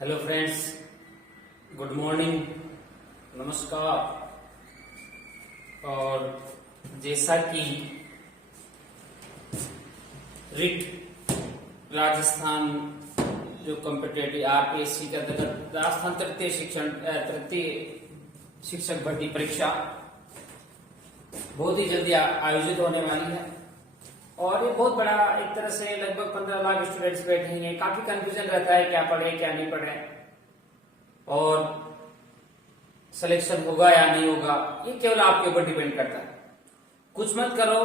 Hello friends, good morning, नमस्कार। और जैसा कि रिट राजस्थान जो कॉम्पिटेटिव आरपीएससी के अंतर्गत राजस्थान तृतीय शिक्षक भर्ती परीक्षा बहुत ही जल्दी आयोजित होने वाली है। और ये बहुत बड़ा एक तरह से लगभग 15 लाख स्टूडेंट्स बैठेंगे। काफी कंफ्यूजन रहता है क्या पढ़े क्या नहीं पढ़े और सिलेक्शन होगा या नहीं होगा, ये केवल आपके ऊपर डिपेंड करता है। कुछ मत करो,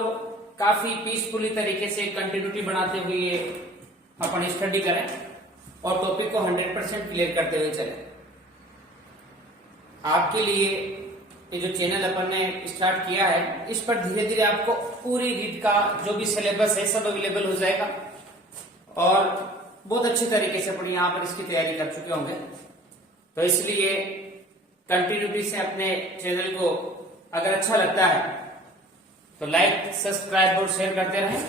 काफी पीसफुली तरीके से कंटिन्यूटी बनाते हुए अपन स्टडी करें और टॉपिक को 100% क्लियर करते हुए चलें। आपके लिए ये जो चैनल अपन ने स्टार्ट किया है, इस पर धीरे धीरे आपको पूरी रीड का जो भी सिलेबस है सब अवेलेबल हो जाएगा और बहुत अच्छे तरीके से अपन यहाँ पर इसकी तैयारी कर चुके होंगे। तो इसलिए कंटिन्यूटी से अपने चैनल को अगर अच्छा लगता है तो लाइक, सब्सक्राइब और शेयर करते रहें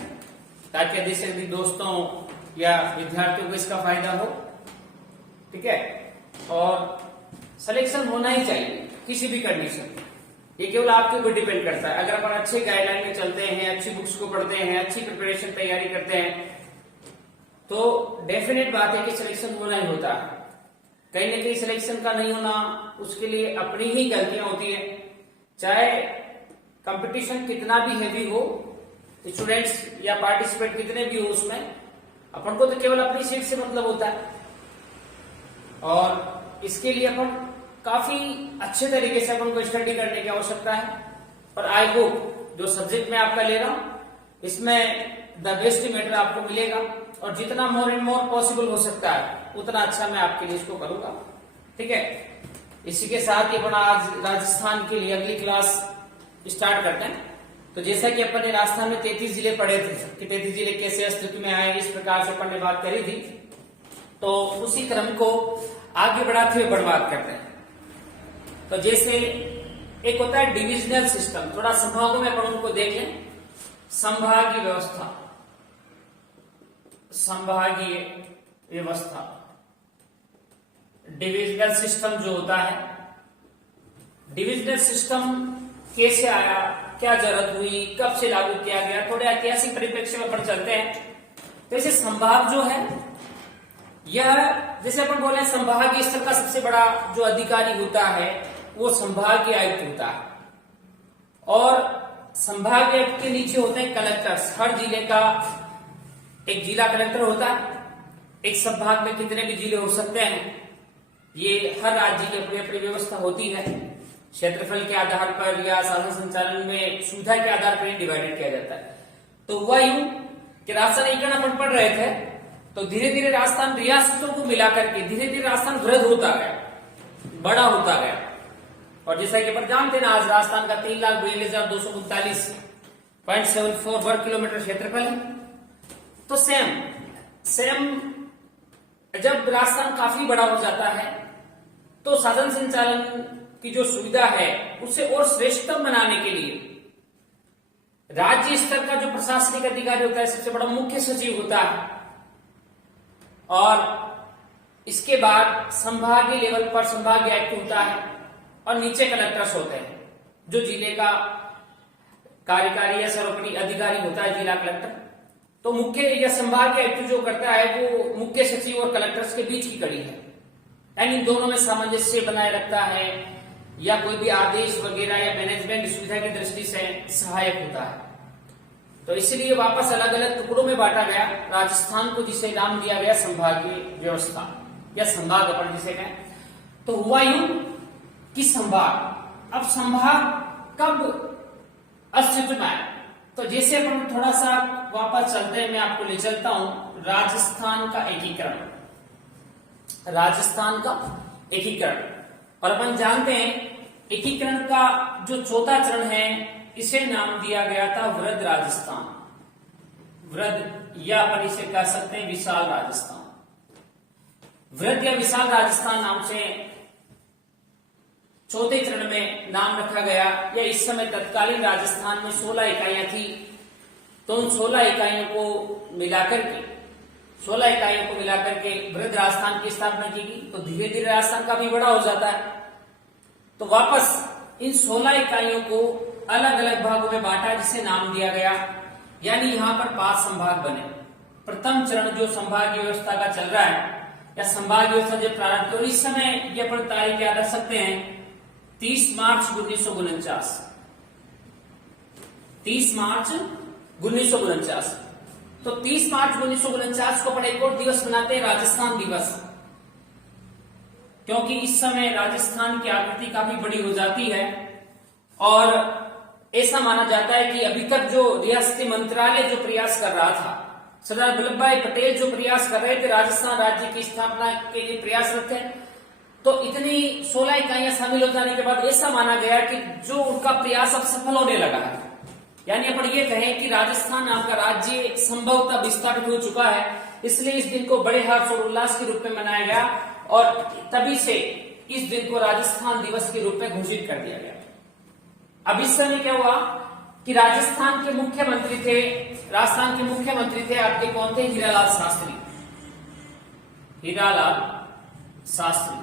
ताकि अधिक से अधिक दोस्तों या विद्यार्थियों को इसका फायदा हो। ठीक है, और सिलेक्शन होना ही चाहिए किसी भी कंडीशन। ये केवल आपके ऊपर डिपेंड करता है। अगर अपन अच्छे गाइडलाइन में चलते हैं, अच्छी बुक्स को पढ़ते हैं, अच्छी प्रिपरेशन तैयारी करते हैं तो डेफिनेट बात है कि सिलेक्शन होना ही होता है। कहीं ना कहीं सिलेक्शन का नहीं होना उसके लिए अपनी ही गलतियां होती है। चाहे कंपटीशन कितना भी हैवी हो, स्टूडेंट्स या पार्टिसिपेट कितने भी हो, उसमें अपन को तो केवल अपनी सीट से मतलब होता है। और इसके लिए अपन काफी अच्छे तरीके से अपन को स्टडी करने की आवश्यकता है। और आई होप जो सब्जेक्ट मैं आपका ले रहा हूं इसमें द बेस्ट मैटर आपको मिलेगा और जितना मोर एंड मोर पॉसिबल हो सकता है उतना अच्छा मैं आपके लिए इसको करूंगा। ठीक है, इसी के साथ ही अपन आज राजस्थान के लिए अगली क्लास स्टार्ट करते हैं। तो जैसा कि अपन ने राजस्थान में 33 जिले पढ़े थे कि 33 जिले कैसे अस्तित्व में आए, इस प्रकार से अपन ने बात करी थी। तो उसी क्रम को आगे बढ़ाते हुए बात करते हैं। तो जैसे एक होता है डिविजनल सिस्टम, थोड़ा संभागों में अपन उनको देख लें। संभागीय व्यवस्था, संभागीय व्यवस्था, डिविजनल सिस्टम जो होता है, डिविजनल सिस्टम कैसे आया, क्या जरूरत हुई, कब से लागू किया गया, थोड़े ऐतिहासिक परिप्रेक्ष्य में अपन चलते हैं। तो ऐसे संभाग जो है यह, जैसे अपन बोले संभागीय स्तर का सबसे बड़ा जो अधिकारी होता है वो संभागीय आयुक्त होता है और संभागीय आयुक्त के नीचे होते हैं कलेक्टर्स। हर जिले का एक जिला कलेक्टर होता है। एक संभाग में कितने भी जिले हो सकते हैं, ये हर राज्य की अपनी अपनी व्यवस्था होती है। क्षेत्रफल के आधार पर या शासन संचालन में सुविधा के आधार पर डिवाइडेड किया जाता है। तो हुआ यूं कि राजस्थान एकीकरण अपन पढ़ रहे थे तो धीरे धीरे राजस्थान रियासतों को मिलाकर के धीरे धीरे राजस्थान वृहद होता गया, बड़ा होता गया। और जैसा कि अपन जानते हैं आज राजस्थान का 3,42,239.74 वर्ग किलोमीटर क्षेत्रफल है। तो सेम जब राजस्थान काफी बड़ा हो जाता है तो शासन संचालन की जो सुविधा है उसे और श्रेष्ठतम बनाने के लिए राज्य स्तर का जो प्रशासनिक अधिकारी होता है, सबसे बड़ा मुख्य सचिव होता है। और इसके बाद संभागीय लेवल पर संभागीय आयुक्त होता है और नीचे कलेक्टर्स होते हैं। जो जिले का कार्यकारी या सर्वोपरि अधिकारी होता है जिला कलेक्टर, तो मुख्य या संभागीय आयुक्त जो करता है वो मुख्य सचिव और कलेक्टर्स के बीच की कड़ी है, यानी दोनों में सामंजस्य बनाए रखता है या कोई भी आदेश वगैरह या मैनेजमेंट सुविधा की दृष्टि से सहायक होता है। तो इसलिए वापस अलग अलग टुकड़ों में बांटा गया राजस्थान को, जिसे नाम दिया गया संभागीय व्यवस्था या संभाग अपन जिसे कहें। तो हुआ यूं कि संभाग, अब संभाग कब अस्तित्व में आया, तो जैसे अपन थोड़ा सा वापस चलते हैं, मैं आपको ले चलता हूं राजस्थान का एकीकरण। राजस्थान का एकीकरण, और अपन जानते हैं एकीकरण का जो चौथा चरण है इसे नाम दिया गया था वृहद राजस्थान, वृहद या अपन इसे कह सकते हैं विशाल राजस्थान। वृहद या विशाल राजस्थान नाम से चौथे चरण में नाम रखा गया। या इस समय तत्कालीन राजस्थान में 16 इकाइयां थी, तो उन 16 इकाइयों को मिलाकर के 16 इकाइयों को मिलाकर के वृहद राजस्थान की स्थापना की गई। तो धीरे धीरे राजस्थान काफी बड़ा हो जाता है। तो वापस इन 16 इकाइयों को अलग अलग भागों में बांटा, जिसे नाम दिया गया, यानी यहां पर 5 संभाग बने। प्रथम चरण जो संभागीय व्यवस्था का चल रहा है, या संभागीय व्यवस्था जब प्रारंभ, तो इस समय ये अपन तारीख याद रख सकते हैं 30 मार्च 1949। 30 मार्च 1949। तो 30 मार्च 1949 को अपन एक और दिवस मनाते हैं, राजस्थान दिवस, क्योंकि इस समय राजस्थान की आकृति काफी बड़ी हो जाती है और ऐसा माना जाता है कि अभी तक जो रियासती मंत्रालय जो प्रयास कर रहा था, सरदार वल्लभ भाई पटेल जो प्रयास कर रहे थे राजस्थान राज्य की स्थापना के लिए प्रयासरत थे, तो इतनी 16 इकाइयां शामिल हो जाने के बाद ऐसा माना गया कि जो उनका प्रयास अब सफल होने लगा है, यानी अपन ये कहें कि राजस्थान नाम का राज्य संभवतः विस्तारित हो चुका है। इसलिए इस दिन को बड़े हर्ष और उल्लास के रूप में मनाया गया और तभी से इस दिन को राजस्थान दिवस के रूप में घोषित कर दिया गया। अब इस समय क्या हुआ कि राजस्थान के मुख्यमंत्री थे आपके कौन थे? हीरालाल शास्त्री। हीरालाल शास्त्री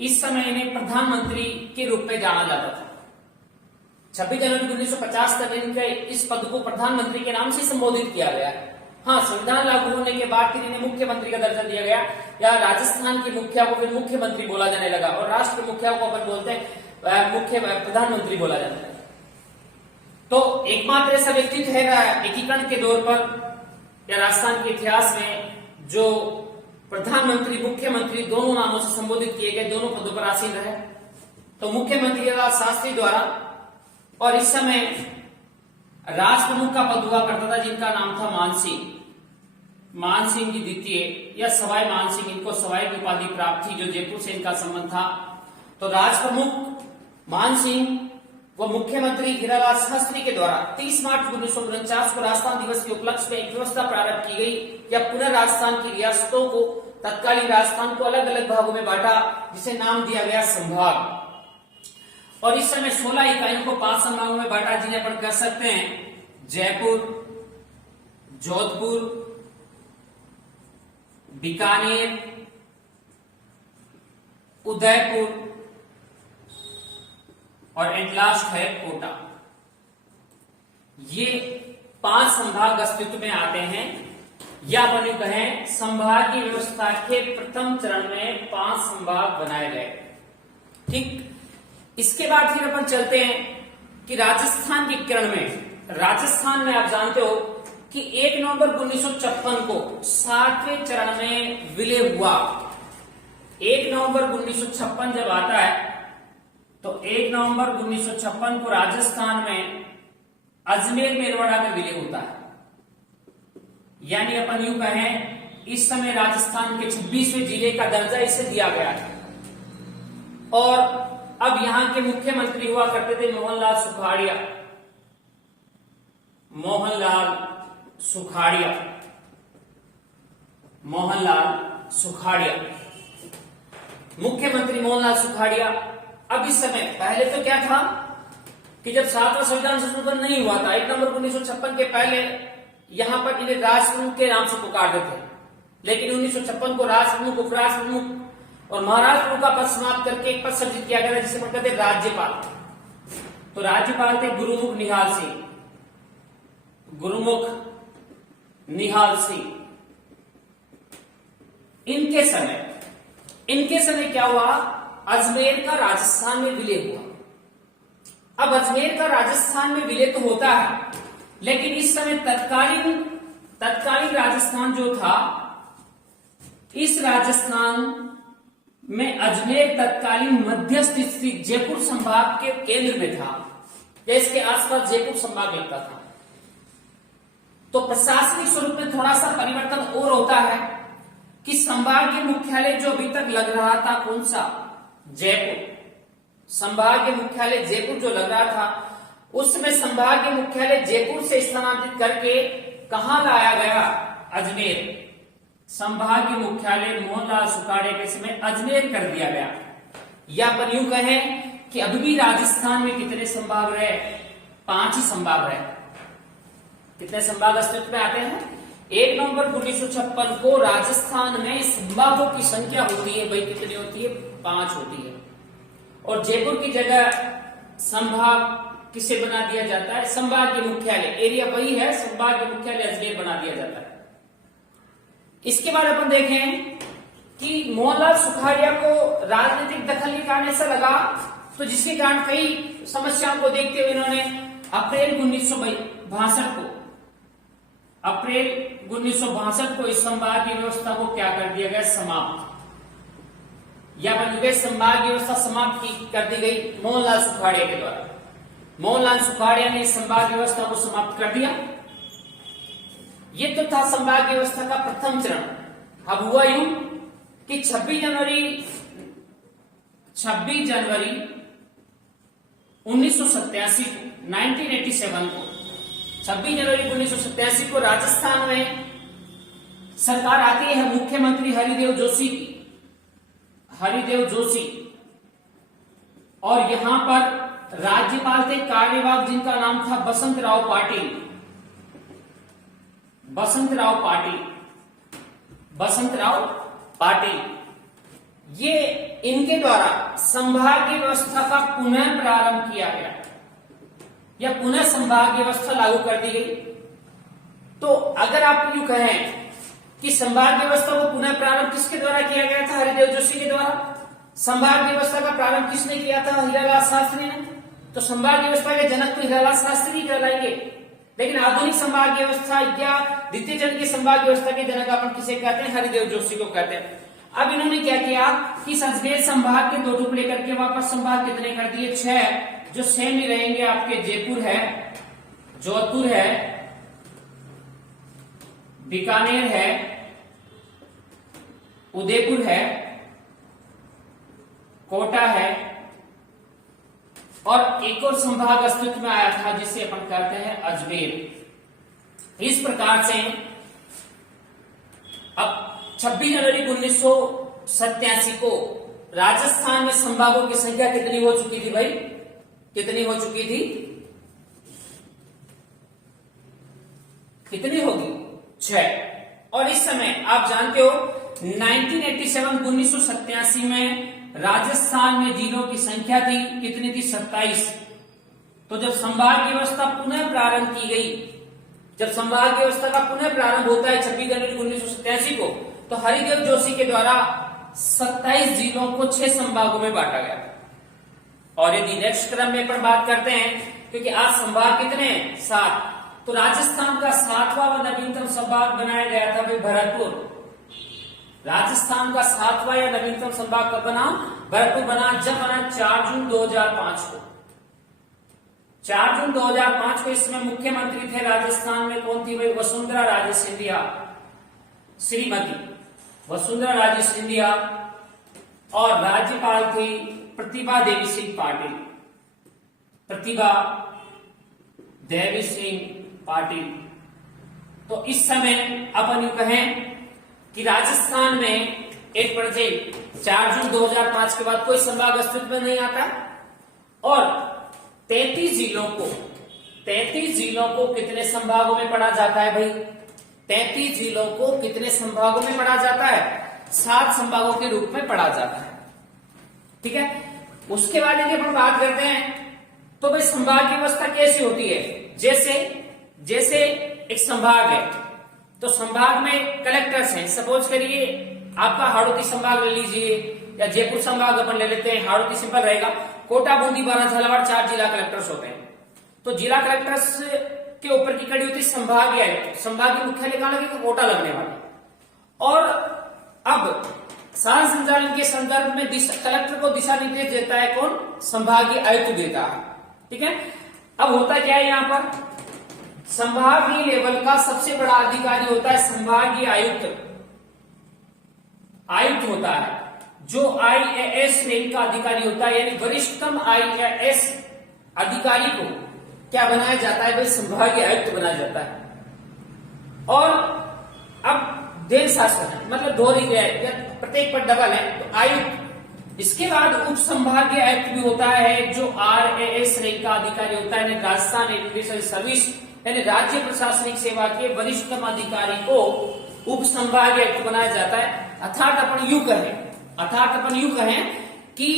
इस समय इन्हें प्रधानमंत्री के रूप में जाना जाता था। 26 जनवरी 1950 तक इनके इस पद को प्रधानमंत्री के नाम से संबोधित किया गया। हाँ, संविधान लागू होने के बाद फिर इन्हें मुख्यमंत्री का दर्जा दिया गया, या राजस्थान की मुखिया को फिर मुख्यमंत्री बोला जाने लगा और राष्ट्र मुखिया को अपन बोलते हैं मुख्य प्रधानमंत्री बोला जाने लगा। तो एकमात्र ऐसा व्यक्तित्व है एकीकरण के दौर पर या राजस्थान के इतिहास में जो प्रधानमंत्री मुख्यमंत्री दोनों नामों से संबोधित किए गए, दोनों पदों पर आसीन रहे। तो मुख्यमंत्री हीरालाल शास्त्री द्वारा, और इस समय राज प्रमुख का पद हुआ करता था जिनका नाम था मान सिंह की द्वितीय या सवाई मान सिंह, इनको सवाई की उपाधि प्राप्त थी, जो जयपुर से इनका संबंध था। तो राज प्रमुख मान सिंह व मुख्यमंत्री हीरालाल शास्त्री के द्वारा 30 मार्च 1949 को राजस्थान दिवस के उपलक्ष्य में एक व्यवस्था प्रारंभ की गई, या पुनः राजस्थान की रियासतों को, तत्कालीन राजस्थान को अलग अलग भागों में बांटा, जिसे नाम दिया गया संभाग। और इस समय 16 इकाइयों को 5 संभागों में बांटा, जिन्हें अपन कह सकते हैं जयपुर, जोधपुर, बीकानेर, उदयपुर और एट लास्ट है कोटा। ये 5 संभाग अस्तित्व में आते हैं, या अपन कहें संभागीय व्यवस्था के प्रथम चरण में 5 संभाग बनाए गए। ठीक, इसके बाद फिर अपन चलते हैं कि राजस्थान के किरण में, राजस्थान में आप जानते हो कि 1 नवंबर 1956 को 7वें चरण में विलय हुआ। 1 नवंबर 1956 जब आता है तो 1 नवंबर 1956 को राजस्थान में अजमेर मेरवाड़ा में विलय होता है। यानी अपन यूं कहें इस समय राजस्थान के 26वें जिले का दर्जा इसे दिया गया है। और अब यहां के मुख्यमंत्री हुआ करते थे मोहनलाल सुखाड़िया। मुख्यमंत्री मोहनलाल सुखाड़िया। अब इस समय, पहले तो क्या था कि जब 7वां संविधान संशोधन नहीं हुआ था, 1 नवंबर 1956 के पहले यहां पर इन्हें राज प्रमुख के नाम से पुकारते थे, लेकिन 1956 को राज प्रमुख, उपराष्ट्र प्रमुख और महाराष्ट्र प्रमुख का पद समाप्त करके एक पद सृजित किया गया जिसे कहते थे राज्यपाल। तो राज्यपाल थे गुरुमुख निहाल सिंह। इनके समय क्या हुआ, अजमेर का राजस्थान में विलय हुआ। अब अजमेर का राजस्थान में विलय तो होता है, लेकिन इस समय तत्कालीन राजस्थान जो था, इस राजस्थान में अजमेर तत्कालीन मध्यस्थ स्थित जयपुर संभाग के केंद्र में था, या इसके आसपास जयपुर संभाग लगता था। तो प्रशासनिक स्वरूप में थोड़ा सा परिवर्तन और होता है कि संभाग के मुख्यालय जो अभी तक लग रहा था, कौन सा, जयपुर। संभाग के मुख्यालय जयपुर जो लग रहा था, उस समय संभाग के मुख्यालय जयपुर से स्थानांतरित करके कहां लाया गया, अजमेर। संभाग के मुख्यालय मोहनलाल सुखाड़िया के समय अजमेर कर दिया गया। या पर यूं कहें कि अभी भी राजस्थान में कितने संभाग रहे, 5 ही संभाग रहे। कितने संभाग अस्तित्व में आते हैं? 1 नवंबर 1956 को राजस्थान में संभागों की संख्या होती है भाई, कितनी होती है? 5 होती है। और जयपुर की जगह संभाग किसे बना दिया जाता है? संभाग के मुख्यालय, एरिया वही है, संभाग के मुख्यालय अजमेर बना दिया जाता है। इसके बाद अपन देखें कि मोहनलाल सुखाड़िया को राजनीतिक दखल के कारण ऐसा लगा, तो जिसके कारण कई समस्याओं को देखते हुए इन्होंने अप्रैल 1962 को इस संभाग की व्यवस्था को क्या कर दिया गया? समाप्त, या बल्कि संभाग व्यवस्था समाप्त कर दी गई मोहनलाल सुखाड़िया के द्वारा। मोहनलाल सुखाड़िया ने संभाग व्यवस्था को समाप्त कर दिया। ये तो था संभाग व्यवस्था का प्रथम चरण। अब हुआ यूं कि 26 जनवरी 1987 को 26 जनवरी 1987 को राजस्थान में सरकार आती है मुख्यमंत्री हरिदेव जोशी, और यहां पर राज्यपाल थे कार्यवाहक जिनका नाम था बसंतराव पाटिल। ये इनके द्वारा संभागीय व्यवस्था का पुनः प्रारंभ किया गया, या पुनः संभागीय व्यवस्था लागू कर दी गई। तो अगर आप यूं कहें कि संभागीय व्यवस्था को पुनः प्रारंभ किसके द्वारा किया गया था? हरिदेव जोशी के द्वारा। संभागीय व्यवस्था का प्रारंभ किसने किया था? हीरालाल शास्त्री ने। तो संभागीय व्यवस्था के जनक तो हीरालाल शास्त्री कहलाएंगे, लेकिन आधुनिक संभागीय व्यवस्था या द्वितीय जन की संभागीय व्यवस्था के जनक अपन किसे कहते हैं? हरिदेव जोशी को कहते हैं। अब इन्होंने क्या किया कि अजमेर संभाग के 2 टुकड़े करके वापस संभाग कितने कर दिए? 6, जो सेम ही रहेंगे आपके। जयपुर है, जोधपुर है, बीकानेर है, उदयपुर है, कोटा है, और एक और संभाग अस्तित्व में आया था जिसे अपन कहते हैं अजमेर। इस प्रकार से अब 26 जनवरी 1987 को राजस्थान में संभागों की संख्या कितनी हो चुकी थी भाई? कितनी हो चुकी थी? कितनी होगी? 6। और इस समय आप जानते हो 1987 में राजस्थान में जिलों की संख्या थी कितनी थी? 27। तो जब संभाग व्यवस्था पुनः प्रारंभ की गई, जब संभाग व्यवस्था का पुनः प्रारंभ होता है 26 जनवरी 1987 को, तो हरिदेव जोशी के द्वारा 27 जिलों को 6 संभागों में बांटा गया। और यदि नेक्स्ट क्रम में अपन बात करते हैं, क्योंकि आज संभाग कितने हैं? 7। तो राजस्थान का 7वां व नवीनतम संभाग बनाया गया था भाई भरतपुर। राजस्थान का 7वां या नवीनतम संभाग कब बना? भरतपुर बना। जब बना? 4 जून 2005 को। 4 जून 2005 को। इसमें मुख्यमंत्री थे राजस्थान में कौन थी भाई? वसुंधरा राजे सिंधिया, श्रीमती वसुंधरा राजे सिंधिया, और राज्यपाल थी प्रतिभा देवी सिंह पाटिल। तो इस समय अपन यूं कहें कि राजस्थान में एक प्रेजेंट 4 जून 2005 के बाद कोई संभाग अस्तित्व में नहीं आता, और 33 जिलों को कितने संभागों में पढ़ा जाता है भाई? 33 जिलों को कितने संभागों में पढ़ा जाता है? 7 संभागों के रूप में पढ़ा जाता है। ठीक है। उसके बाद यदि अपन बात करते हैं तो भाई संभाग की व्यवस्था कैसी होती है? जैसे एक संभाग है, तो संभाग में कलेक्टर्स हैं। सपोज करिए आपका हाड़ौती संभाग ले लीजिए, या जयपुर संभाग अपन ले लेते हैं, हाड़ौती सिंपल रहेगा। कोटा, बूंदी, बारां, झालावाड़ 4 जिला कलेक्टर्स होते हैं। तो जिला कलेक्टर्स के ऊपर की कड़ी होती है संभागीय आयुक्त। संभागीय मुख्यालय कहां लगेगा? कोटा लगने वाला। और अब शासन संचालन के संदर्भ में कलेक्टर को दिशा निर्देश देता है कौन? संभागीय आयुक्त देता है। ठीक है। अब होता क्या है यहाँ पर? संभागीय लेवल का सबसे बड़ा अधिकारी होता है संभागीय आयुक्त होता है, जो IAS रैंक का अधिकारी होता है, यानी वरिष्ठतम IAS अधिकारी को क्या बनाया जाता है भाई? संभागीय आयुक्त बनाया जाता है। और अब देय शासन है, मतलब दोहरी है, प्रत्येक पर डबल है, तो आयुक्त। इसके बाद उप संभागीय आयुक्त भी होता है, जो RAS रैंक का अधिकारी होता है, राजस्थान एजुकेशन सर्विस यानी राज्य प्रशासनिक सेवा के वरिष्ठतम अधिकारी को उप संभागीय आयुक्त बनाया जाता है। अर्थात अपन यूं कहें कि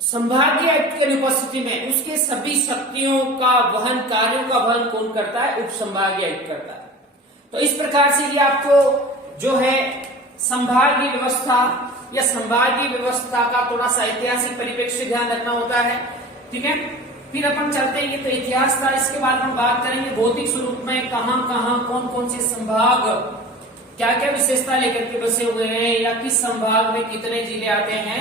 संभागीय आयुक्त की अनुपस्थिति में उसके सभी शक्तियों का वहन, कार्यों का वहन कौन करता है? उप संभागीय आयुक्त करता है। तो इस प्रकार से ये आपको जो है संभागीय व्यवस्था या संभागीय व्यवस्था का थोड़ा सा ऐतिहासिक परिप्रेक्ष्य ध्यान रखना होता है। ठीक है, फिर अपन चलते हैं, ये तो इतिहास था। इसके बाद हम बात करेंगे भौतिक स्वरूप में कहां कौन कौन से संभाग क्या क्या विशेषता लेकर के बसे हुए हैं, या किस संभाग में कितने जिले आते हैं,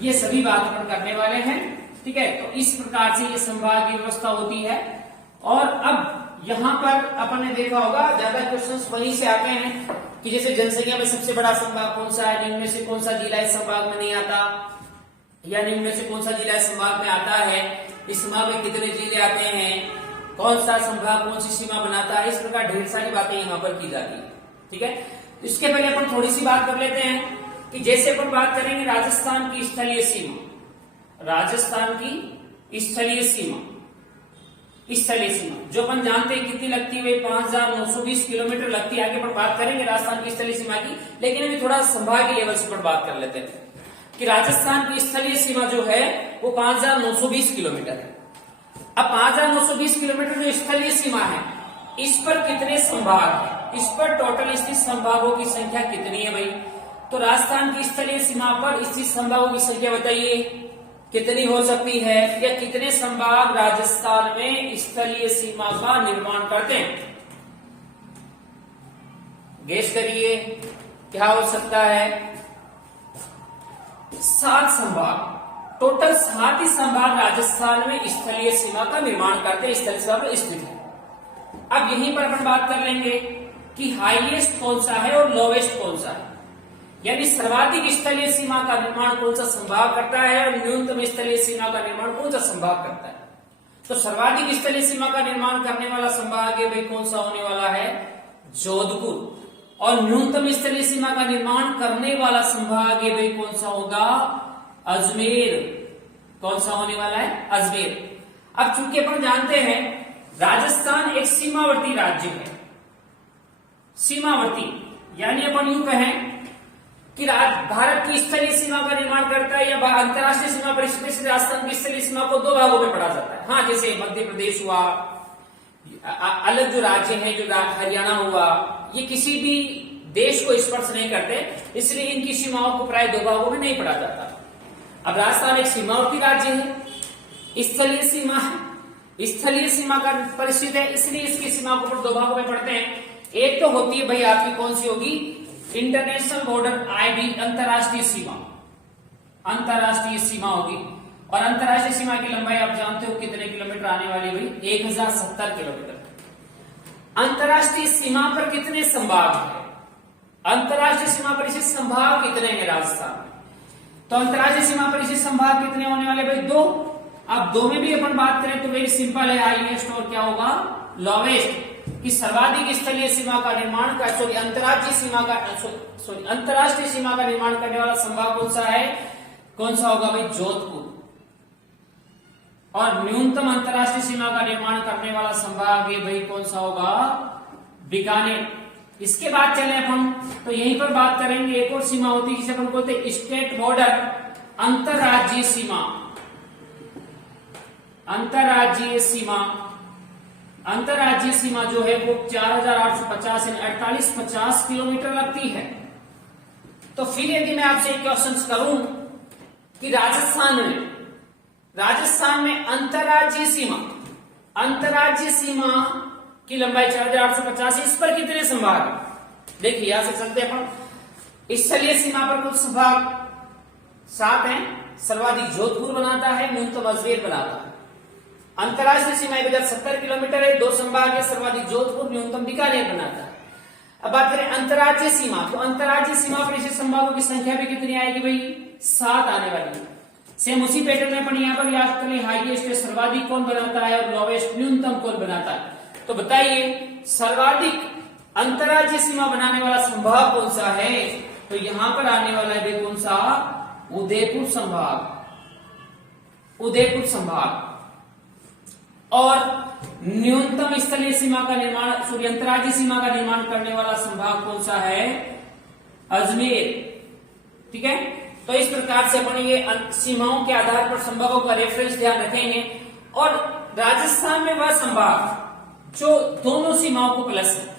ये सभी बात अपन करने वाले हैं। ठीक है, तो इस प्रकार से ये संभागीय व्यवस्था होती है। और अब यहाँ पर अपन ने देखा होगा ज्यादा क्वेश्चंस वहीं से आते हैं कि जैसे जनसंख्या में सबसे बड़ा संभाग कौन सा है, निम्न में से कौन सा जिला इस संभाग में नहीं आता, या निम्न में से कौन सा जिला इस संभाग में आता है, इस संभाग में कितने जिले आते हैं, कौन सा संभाग कौन सी सीमा बनाता है, इस प्रकार ढेर सारी बातें यहाँ पर की जाती है। ठीक है, तो इसके पहले अपन थोड़ी सी बात कर लेते हैं कि जैसे अपन बात करेंगे राजस्थान की स्थलीय सीमा, राजस्थान की स्थलीय सीमा जो अपन जानते हैं कितनी लगती है, 5920 किलोमीटर लगती है। आगे अपन बात करेंगे राजस्थान की स्थलीय सीमा की, लेकिन अभी थोड़ा संभागीय लेवल से पर बात कर लेते हैं कि राजस्थान की स्थलीय सीमा जो है वो 5920 किलोमीटर है। अब 5920 किलोमीटर जो स्थलीय सीमा है, इस पर कितने संभाग है, इस पर टोटल स्थित संभागों की संख्या कितनी है भाई? तो राजस्थान की स्थलीय सीमा पर स्थित संभागों की संख्या बताइए कितनी हो सकती है, या कितने संभाग राजस्थान में स्थलीय सीमा का निर्माण करते हैं? गेस करिए क्या हो सकता है? 7 संभाग, टोटल 7 ही संभाग राजस्थान में स्थलीय सीमा का निर्माण करते हैं, स्थलीय सीमा पर स्थित है। अब यहीं पर अपन बात कर लेंगे कि हाईएस्ट कौन सा है और लोवेस्ट कौन सा है, यानी सर्वाधिक स्थलीय सीमा का निर्माण कौन सा संभाग करता है और न्यूनतम स्थलीय सीमा का निर्माण कौन सा संभाग करता है। तो सर्वाधिक स्थलीय सीमा का निर्माण करने वाला संभाग है भाई कौन सा होने वाला है? जोधपुर। और न्यूनतम स्थलीय सीमा का निर्माण करने वाला संभाग है भाई कौन सा होगा? अजमेर। कौन सा होने वाला है? अजमेर। अब चूंकि अपन जानते हैं राजस्थान एक सीमावर्ती राज्य है, सीमावर्ती यानी अपन यूं कहें कि भारत की स्थलीय सीमा का निर्माण करता है, या अंतर्राष्ट्रीय सीमा परिस्थिति से राजस्थान की स्थलीय सीमा को 2 भागों में पढ़ा जाता है। हाँ, जैसे मध्य प्रदेश हुआ, अलग जो राज्य है जो हरियाणा हुआ, ये किसी भी देश को स्पर्श नहीं करते, इसलिए इनकी सीमाओं को प्राय 2 भागों में नहीं पढ़ा जाता। अब राजस्थान एक सीमावर्ती राज्य है, स्थलीय सीमा है, स्थलीय सीमा का परिस्थिति है, इसलिए इसकी सीमा को 2 भागों में पढ़ते हैं। एक तो होती है भाई आपकी कौन सी होगी? इंटरनेशनल बॉर्डर, आईबी, अंतरराष्ट्रीय सीमा, अंतरराष्ट्रीय सीमा होगी। और अंतरराष्ट्रीय सीमा की लंबाई आप जानते हो कितने किलोमीटर आने वाली है भाई? 1070 किलोमीटर। अंतरराष्ट्रीय सीमा पर कितने संभाग है? अंतरराष्ट्रीय सीमा पर स्थित संभाग कितने हैं राजस्थान में? तो अंतरराष्ट्रीय सीमा पर स्थित संभाग कितने होने वाले भाई? 2। अब 2 में भी अपन बात करें तो वेरी सिंपल है, हाईएस्ट और क्या होगा? लोवेस्ट। कि सर्वाधिक स्थलीय सीमा का निर्माण अंतरराष्ट्रीय सीमा का निर्माण करने वाला संभाग कौन सा है? कौन सा होगा भाई? जोधपुर। और न्यूनतम अंतरराष्ट्रीय सीमा का निर्माण करने वाला संभाग है भाई कौन सा होगा? बीकानेर। इसके बाद चले अपन तो यहीं पर बात करेंगे, एक और सीमा होती है जिसे अपन बोलते हैं स्टेट बॉर्डर, अंतरराज्यीय सीमा। अंतरराज्यीय सीमा, अंतरराज्यीय सीमा जो है वो 4850 यानी 4850 किलोमीटर लगती है। तो फिर यदि मैं आपसे एक क्वेश्चन करूं कि राजस्थान में अंतरराज्यीय सीमा की लंबाई 4850, इस पर कितने संभाग है? देखिए यहां से चलते अपन, स्थलीय सीमा पर कुछ संभाग 7 हैं, सर्वाधिक जोधपुर बनाता है, न्यूनतम अजमेर बनाता है। अंतरराष्ट्रीय सीमा 1070 किलोमीटर है, 2 संभाग है, सर्वाधिक जोधपुर, न्यूनतम बीकानेर बनाता है। अब बात करें अंतरराज्यीय सीमा, तो अंतरराज्यीय सीमा पर ऐसे संभागों की संख्या भी कितनी आएगी भाई? 7 आने वाली है। सेम उसी पैटर्न में अपन यहाँ पर याद करें, हाईएस्ट सर्वाधिक कौन बनाता है और लोवेस्ट न्यूनतम कौन बनाता है? तो बताइए सर्वाधिक अंतरराज्यीय सीमा बनाने वाला संभाग कौन सा है? तो यहां पर आने वाला है कौन सा? उदयपुर संभाग। उदयपुर संभाग। और न्यूनतम स्थलीय सीमा का निर्माण सॉरी अंतर्राज्यीय सीमा का निर्माण करने वाला संभाग कौन सा है? अजमेर। ठीक है, तो इस प्रकार से अपन ये सीमाओं के आधार पर संभागों का रेफरेंस ध्यान रखेंगे। और राजस्थान में वह संभाग जो दोनों सीमाओं को प्लस है,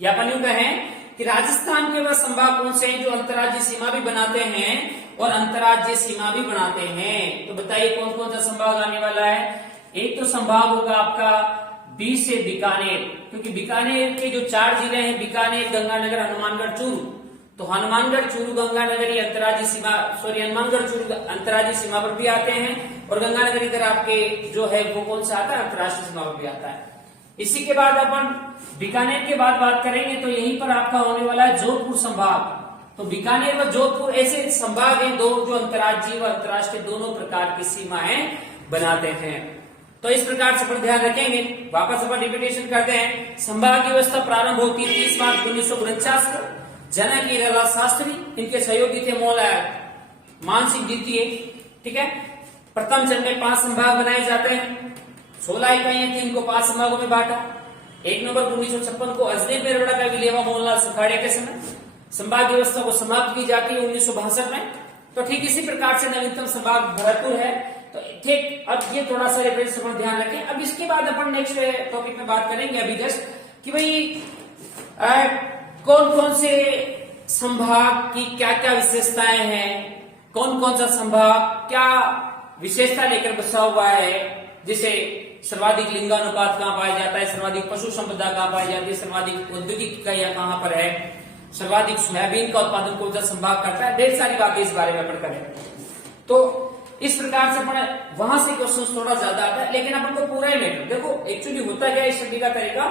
या अपन यूं कहें कि राजस्थान के वह संभाग कौन से हैं जो अंतर्राज्यीय सीमा भी बनाते हैं और अंतर्राज्यीय सीमा भी बनाते हैं। तो बताइए कौन कौन सा संभाग आने वाला है? एक तो संभाग होगा आपका बी से बीकानेर, क्योंकि बीकानेर के जो 4 जिले हैं, बीकानेर, गंगानगर, हनुमानगढ़, चूरू, तो हनुमानगढ़, चूरू, गंगानगर ये अंतर्राज्यीय सीमा हनुमानगढ़, चूरू अंतर्राज्यीय सीमा पर भी आते हैं और गंगानगर इधर आपके जो है वो कौन सा आता है? अंतर्राष्ट्रीय सीमा पर भी आता है। इसी के बाद अपन बीकानेर के बाद बात करेंगे तो यहीं पर आपका होने वाला है जोधपुर संभाग। तो बीकानेर व जोधपुर ऐसे संभाग हैं दो जो अंतर्राज्यीय व अंतर्राष्ट्रीय दोनों प्रकार की सीमाएं बनाते हैं। तो इस प्रकार से अपन ध्यान रखेंगे। वापस अपन रिपीटेशन करते हैं। संभाग की व्यवस्था प्रारंभ होती है 30 मार्च 1949 को। जनक हीरालाल शास्त्री, इनके सहयोगी थे मानसिंह द्वितीय। ठीक है, प्रथम चरण में 5 संभाग बनाए जाते हैं, 16 इकाइयां थी, इनको 5 संभागों में बांटा। 1 नवंबर 1956 को अजमेर मेरवड़ा का विलेवा मोहनलाल सुखाड़िया के समय संभाग व्यवस्था को समाप्त की जाती है 1962 में। तो ठीक इसी प्रकार से नवीनतम संभाग भरतपुर है। तो ठीक अब ये थोड़ा सा रेफरेंस पर ध्यान रखें। अब इसके बाद अपन नेक्स्ट टॉपिक में बात करेंगे अभी जस्ट कि भाई कौन कौन से संभाग की क्या क्या विशेषताएं हैं, कौन कौन सा संभाग क्या विशेषता लेकर बसा हुआ है, जैसे सर्वाधिक लिंगानुपात कहाँ पाया जाता है, सर्वाधिक पशु संपदा कहाँ पाई जाती है, सर्वाधिक औद्योगिक इकाइयां कहाँ पर है, सर्वाधिक सोयाबीन का उत्पादन कौन सा संभाग करता है, ढेर सारी बातें इस बारे में अपन करें। तो इस प्रकार से अपन वहां से क्वेश्चन थोड़ा ज्यादा आता है, लेकिन अपन को पूरा ही मैटर देखो एक्चुअली होता क्या इस स्टडी का तरीका।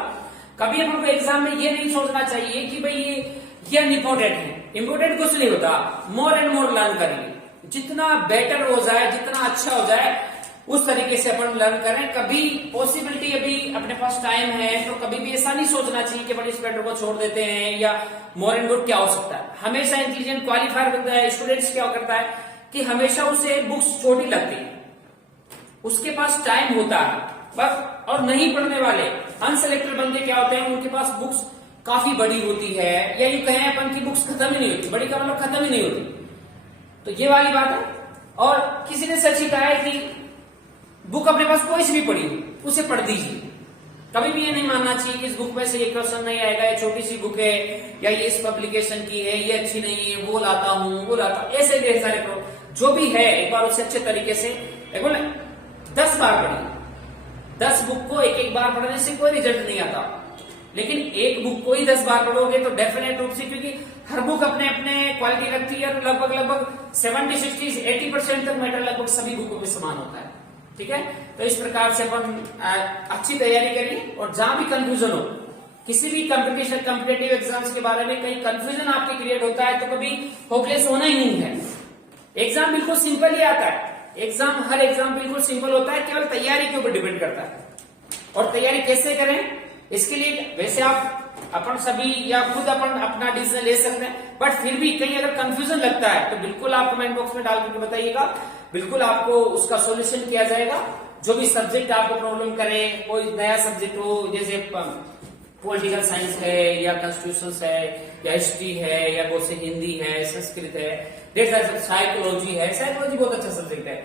कभी अपन को एग्जाम में ये नहीं सोचना चाहिए कि भाई ये इम्पोर्टेंट है, इम्पोर्टेंट कुछ नहीं होता। मोर एंड मोर लर्न करेंगे, जितना बेटर हो जाए, जितना अच्छा हो जाए उस तरीके से अपन लर्न करें। कभी पॉसिबिलिटी अभी अपने पास टाइम है तो कभी भी ऐसा नहीं सोचना चाहिए कि बड़ी स्पेक्टर को छोड़ देते हैं या मोर एंड मोर क्या हो सकता है। हमेशा इंटेलिजेंट क्वालिफायर करता है स्टूडेंट्स क्या करता है कि हमेशा उसे बुक्स छोटी लगती है, उसके पास टाइम होता है बस, और नहीं पढ़ने वाले अनसेलेक्टेड बंदे क्या होते हैं उनके पास बुक्स काफी बड़ी होती है, या यूं कहें अपन की बुक्स खत्म ही नहीं होती, बड़ी का मतलब खत्म ही नहीं होती। तो ये वाली बात है। और किसी ने सच ही कहा है कि बुक अपने पास कोई सी भी पड़ी हो उसे पढ़ दीजिए। कभी भी ये नहीं मानना चाहिए कि इस बुक में से ये क्वेश्चन नहीं आएगा, ये छोटी सी बुक है या ये इस पब्लिकेशन की है, ये अच्छी नहीं है, वो लाता हूं वो लाता हूं, ऐसे ढेर सारे जो भी है एक बार उसे अच्छे तरीके से 10 बार पढ़िए। 10 बुक को एक बार पढ़ने से कोई रिजल्ट नहीं आता, लेकिन एक बुक को ही 10 बार पढ़ोगे तो डेफिनेट रूप से, क्योंकि हर बुक अपने अपने क्वालिटी रखती है, लगभग 70, 60, 80% तक मैटर लगभग सभी बुकों में समान होता है। ठीक है, तो इस प्रकार से अपन अच्छी तैयारी करिए। और जहां भी कंफ्यूजन हो, किसी भी कॉम्पिटेटिव एग्जाम्स के बारे में कहीं कंफ्यूजन आपके क्रिएट होता है तो कभी होपलेस होना ही नहीं है। एग्जाम बिल्कुल सिंपल ही आता है, हर एग्जाम बिल्कुल सिंपल होता है, केवल तैयारी के ऊपर डिपेंड करता है। और तैयारी कैसे करें इसके लिए वैसे आप अपन सभी या खुद अपन अपना डिसीजन ले सकते हैं, बट फिर भी कहीं अगर कंफ्यूजन लगता है तो बिल्कुल आप कमेंट बॉक्स में डाल करके बताइएगा, बिल्कुल आपको उसका सॉल्यूशन किया जाएगा। जो भी सब्जेक्ट आपको प्रॉब्लम करे, कोई नया सब्जेक्ट हो जैसे पॉलिटिकल साइंस है या कॉन्स्टिट्यूशन है या हिस्ट्री है या बहुत से हिंदी है, संस्कृत है, ढेर सारे, साइकोलॉजी है, साइकोलॉजी बहुत अच्छा सब्जेक्ट है,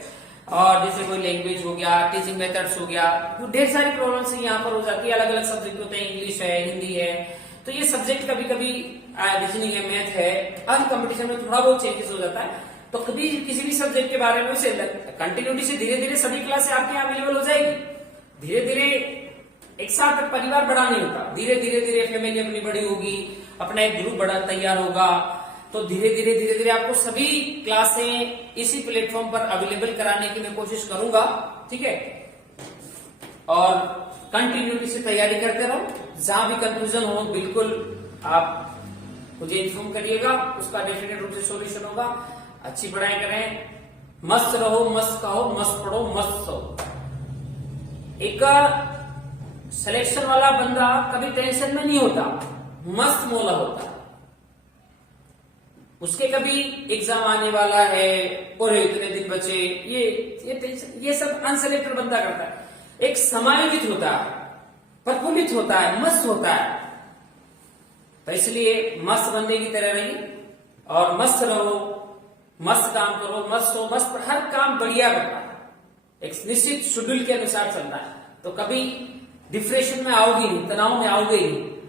और जैसे कोई लैंग्वेज हो गया, टीचिंग मेथड्स हो गया, ढेर सारी प्रॉब्लम्स यहाँ पर हो जाती है। अलग अलग सब्जेक्ट होते हैं, इंग्लिश है, हिंदी है, तो ये सब्जेक्ट कभी कभी रीजनिंग है, मैथ है, हर कंपटीशन में थोड़ा बहुत चेंजेस हो जाता है। तो कभी किसी भी सब्जेक्ट के बारे में उसे कंटिन्यूटी से धीरे धीरे सभी क्लासें आपके यहाँ अवेलेबल हो जाएगी। धीरे धीरे एक साथ परिवार बड़ा नहीं होता, धीरे धीरे फैमिली अपनी बड़ी होगी, अपना एक ग्रुप बड़ा तैयार होगा, तो धीरे धीरे आपको सभी क्लासें इसी प्लेटफॉर्म पर अवेलेबल कराने की मैं कोशिश करूंगा। ठीक है, और कंटिन्यूटी से तैयारी करते रहो। जहां भी कंफ्यूजन हो बिल्कुल आप मुझे इन्फॉर्म करिएगा, उसका डेफिनेट रूप से सॉल्यूशन होगा। अच्छी पढ़ाई करें, मस्त रहो, मस्त खाओ, मस्त पढ़ो, मस्त सो। एक सिलेक्शन वाला बंदा कभी टेंशन में नहीं होता, मस्त मौला होता है। उसके कभी एग्जाम आने वाला है और इतने दिन बचे, ये टेंशन, ये सब अनसिलेक्टेड बंदा करता है। एक समायोजित होता है, प्रफुल्लित होता है, मस्त होता है। तो इसलिए मस्त बंदे की तरह रहिए और मस्त रहो, मस्त काम करो, मस्त हो, मस्त हर काम बढ़िया करना है, एक निश्चित शेड्यूल के अनुसार चलना है। तो कभी डिप्रेशन में आओगे नहीं, तनाव में आओगे नहीं।